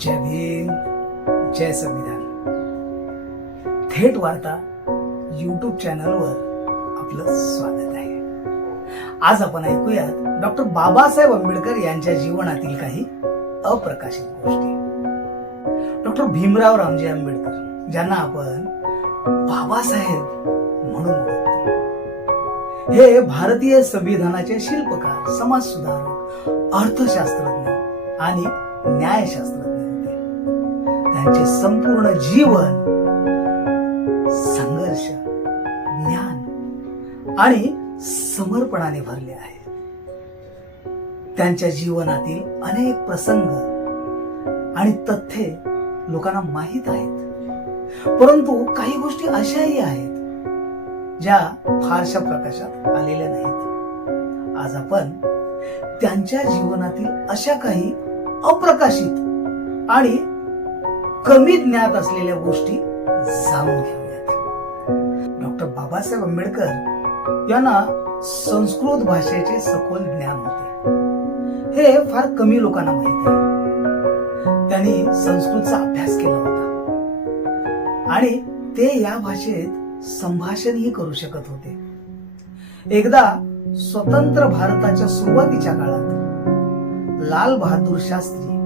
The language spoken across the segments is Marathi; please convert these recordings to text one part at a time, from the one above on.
जय भीम जय संविधान थेट वार्ता यूट्यूब चॅनलवर आपलं स्वागत आहे. आज आपण ऐकूयात डॉक्टर बाबासाहेब आंबेडकर यांच्या जीवनातील काही अप्रकाशित गोष्टी. डॉक्टर भीमराव रामजी आंबेडकर ज्यांना आपण बाबासाहेब म्हणून ओळखतो. हे भारतीय संविधानाचे शिल्पकार समाज सुधारक अर्थशास्त्रज्ञ आणि न्यायशास्त्रज्ञ त्यांचे संपूर्ण जीवन संघर्ष ज्ञान आणि समर्पणाने भरले आहे त्यांच्या जीवनातील अनेक प्रसंग आणि तथ्ये लोकांना माहीत आहेत. परंतु काही गोष्टी अशाही आहेत ज्या फारशा प्रकाशात आलेल्या नाहीत. आज आपण त्यांच्या जीवनातील अशा काही अप्रकाशित आणि कमी ज्ञात असलेल्या गोष्टी जाणून घेऊयात. डॉक्टर बाबासाहेब आंबेडकर यांना संस्कृत भाषेचे सखोल ज्ञान होते. हे फार कमी लोकांना माहीत आहे. त्यांनी संस्कृतचा अभ्यास केला होता. आणि ते या भाषेत संभाषणही करू शकत होते. एकदा स्वतंत्र भारताच्या सुरुवातीच्या काळात लाल बहादूर शास्त्री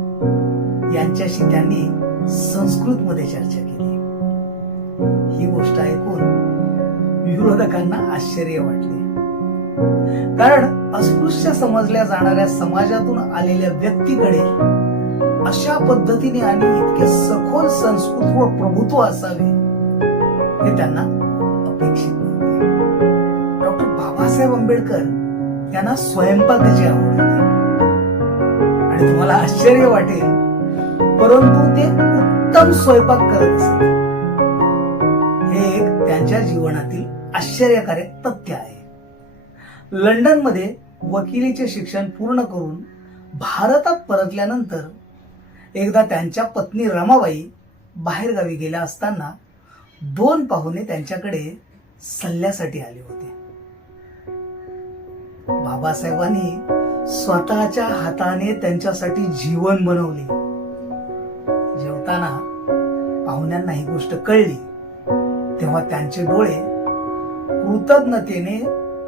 यांच्याशी त्यांनी संस्कृत मध्ये चर्चा केली. ही गोष्ट ऐकून विरोधकांना आश्चर्य वाटले. कारण अस्पृश्य समजल्या जाणाऱ्या समाजातून आलेल्या व्यक्तीकडे अशा पद्धतीने आणि इतके सखोल संस्कृत व प्रभुत्व असावे हे त्यांना अपेक्षित नव्हते. डॉक्टर बाबासाहेब आंबेडकर यांना स्वयंपाकाची आवड होती. आणि तुम्हाला आश्चर्य वाटेल परंतु ते उत्तम स्वयंपाक करत असत. हे एक त्यांच्या जीवनातील आश्चर्यकारक तथ्य आहे. लंडनमध्ये वकिलीचे शिक्षण पूर्ण करून भारतात परतल्यानंतर एकदा त्यांच्या पत्नी रमाबाई बाहेरगावी गेल्या असताना दोन पाहुणे त्यांच्याकडे सल्ल्यासाठी आले होते. बाबासाहेबांनी स्वतःच्या हाताने त्यांच्यासाठी जीवन बनवले. त्यांना ही गोष्ट कळली तेव्हा त्यांचे डोळे कृतज्ञतेने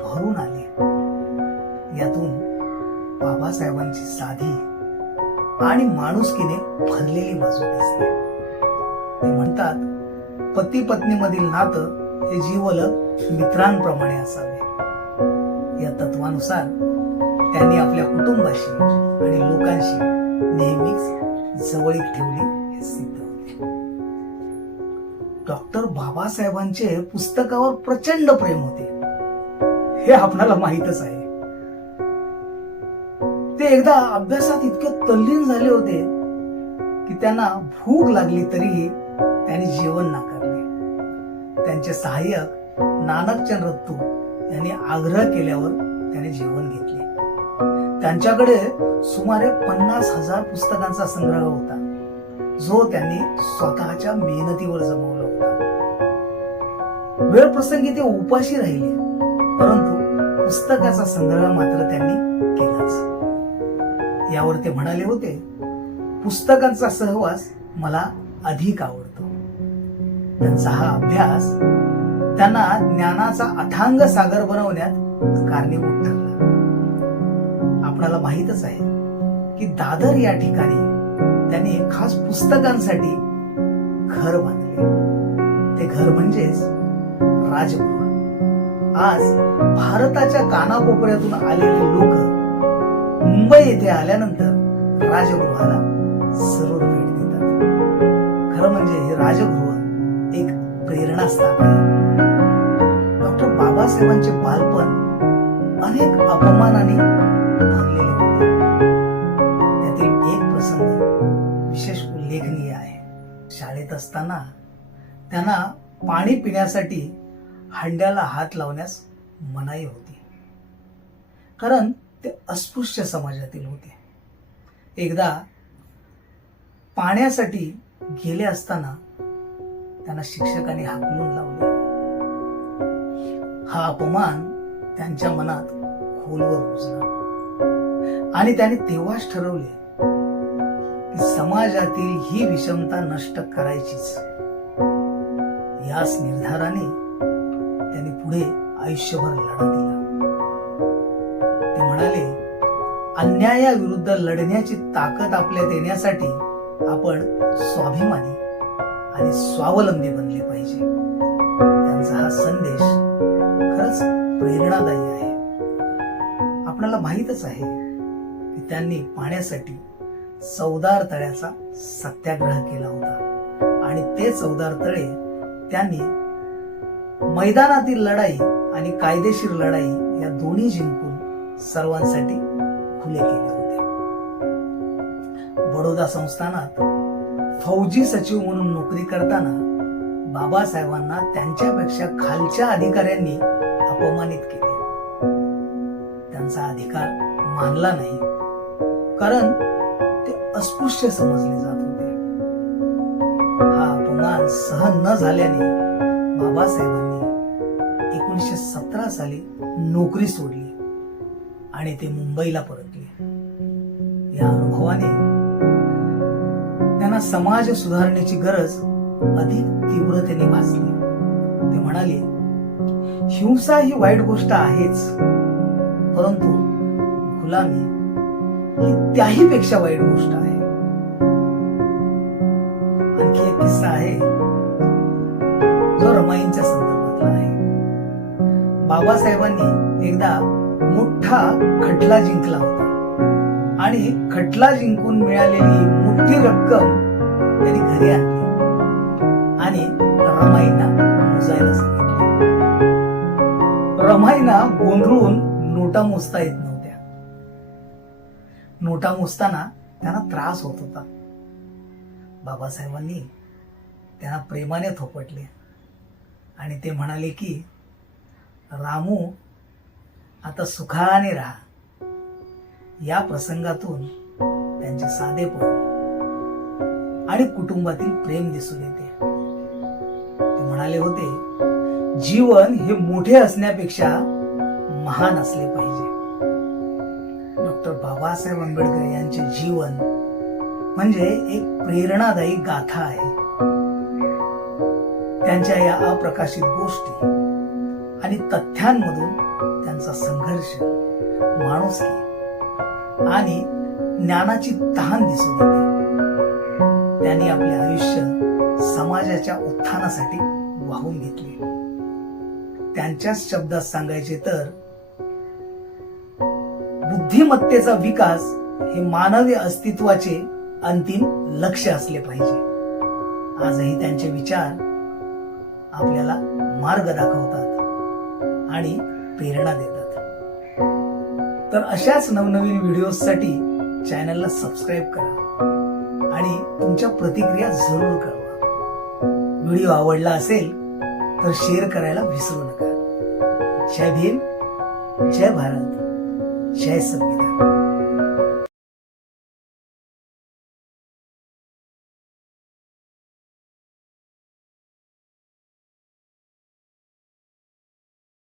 भरून आले. यातून बाबासाहेबांची साधी आणि माणुसकीने भरलेली बाजू दिसते. ते म्हणतात पती पत्नी मधील नातं हे जीवल मित्रांप्रमाणे असावे. या तत्वानुसार त्यांनी आपल्या कुटुंबाशी आणि लोकांशी नेहमीच जवळीक ठेवली हे सिद्ध होते. डॉक्टर बाबासाहेबांचे पुस्तकावर प्रचंड प्रेम होते. हे आपणाला माहीतच आहे. ते एकदा अभ्यासात इतके तल्लीन झाले होते की त्यांना भूक लागली तरीही त्यांनी जेवण नाकारले. त्यांचे सहाय्यक नानकचंद रत्तू यांनी आग्रह केल्यावर त्याने जेवण घेतले. त्यांच्याकडे सुमारे पन्नास हजार पुस्तकांचा संग्रह होता जो त्यांनी स्वतःच्या मेहनतीवर जमवला. वेळ प्रसंगी ते उपाशी राहिले. परंतु पुस्तकाचा संग्रह मात्र त्यांनी केलाच. यावर ते म्हणाले होते पुस्तकांचा सहवास मला अधिक आवडतो. त्यांचा हा अभ्यास त्यांना ज्ञानाचा अथांग सागर बनवण्यात कारणीभूत ठरला. आपणाला माहितच आहे की दादर या ठिकाणी त्यांनी खास पुस्तकांसाठी घर बांधले. ते घर म्हणजेच राजगृह आज भारताच्या कानाकोपऱ्यातून आलेले लोक मुंबई येथे आल्यानंतर राजगृहाला सर्व भेट देतात. खरं म्हणजे हे राजगृह एक प्रेरणास्थान आहे. डॉक्टर बाबासाहेबांचे बालपण अनेक अपमानाने भरलेले होते. त्यातील एक प्रसंग विशेष उल्लेखनीय आहे. शाळेत असताना त्यांना पाणी पिण्यासाठी हंड्याला हात लावण्यास मनाई होती. कारण ते अस्पृश्य समाजातील होते. एकदा पाण्यासाठी गेले असताना त्यांना शिक्षकांनी हाकलून लावले. हा अपमान त्यांच्या मनात खोलवर रुजला. आणि त्याने तेव्हाच ठरवले की समाजातील ही विषमता नष्ट करायचीच. याच निर्धाराने त्यांनी पुढे आयुष्यभर लढा दिला. ते म्हणाले अन्यायाविरुद्ध लढण्याची ताकद आपल्यात येण्यासाठी आपण स्वाभिमानी आणि स्वावलंबी बनले पाहिजे. त्यांचा हा संदेश खरंच प्रेरणादायी आहे. आपल्याला माहीतच आहे की त्यांनी पाण्यासाठी चौदार तळ्याचा सत्याग्रह केला होता आणि ते चौदार तळे त्यांनी मैदानातील लढाई आणि कायदेशीर लढाई या दोन्ही जिंकून सर्वांसाठी खुले केले होते. बडोदा संस्थानात फौजी सचिव म्हणून नोकरी करताना बाबासाहेबांना त्यांच्यापेक्षा खालच्या अधिकाऱ्यांनी अपमानित केले. त्यांचा अधिकार मानला नाही कारण ते अस्पृश्य समजले जात होते. हा अपमान सहन न झाल्याने बाबासाहेबांनी एकोणीसशे सतरा साली नोकरी सोडली आणि ते मुंबईला परतले. या अनुभवाने त्यांना समाज सुधारण्याची गरज अधिक तीव्रतेने भासली. ते म्हणाले हिंसा ही वाईट गोष्ट आहेच परंतु गुलामी ही त्याही पेक्षा वाईट गोष्ट आहे. आणखी एक किस्सा आहे जो रमाईंच्या संदर्भात. बाबासाहेबांनी एकदा मोठा खटला जिंकला होता. आणि खटला जिंकून मिळालेली मोठी रक्कम त्यांनी घरी आणली. आणि रमाईंना मोजायला सांगितले. रमाईना गोंधळून नोटा मोजता येत नव्हत्या. नोटा मोजताना त्यांना त्रास होत होता. बाबासाहेबांनी त्यांना प्रेमाने थोपटले. आणि ते म्हणाले की रामू आता सुखाने राहा. या प्रसंगातून त्यांचे साधेपण आणि कुटुंबातील प्रेम दिसून येते. ते म्हणाले होते जीवन हे मोठे असण्यापेक्षा महान असले पाहिजे. डॉक्टर बाबासाहेब आंबेडकर यांचे जीवन म्हणजे एक प्रेरणादायी गाथा आहे. त्यांच्या या अप्रकाशित गोष्टी आणि तथ्यांमधून त्यांचा संघर्ष माणुसकी आणि ज्ञानाची तहान दिसून येते. त्यांनी आपले आयुष्य समाजाच्या उत्थानासाठी वाहून घेतले. त्यांच्याच शब्दात सांगायचे तर बुद्धिमत्तेचा विकास हे मानवी अस्तित्वाचे अंतिम लक्ष असले पाहिजे. आजही त्यांचे विचार आपल्याला मार्ग दाखवतात. आणि प्रेरणा देतात. तर अशाच नवनवीन व्हिडिओसाठी चॅनलला सबस्क्राईब करा आणि तुमच्या प्रतिक्रिया जरूर कळवा. व्हिडिओ आवडला असेल तर शेअर करायला विसरू नका. जय भीम जय भारत जय संविधान.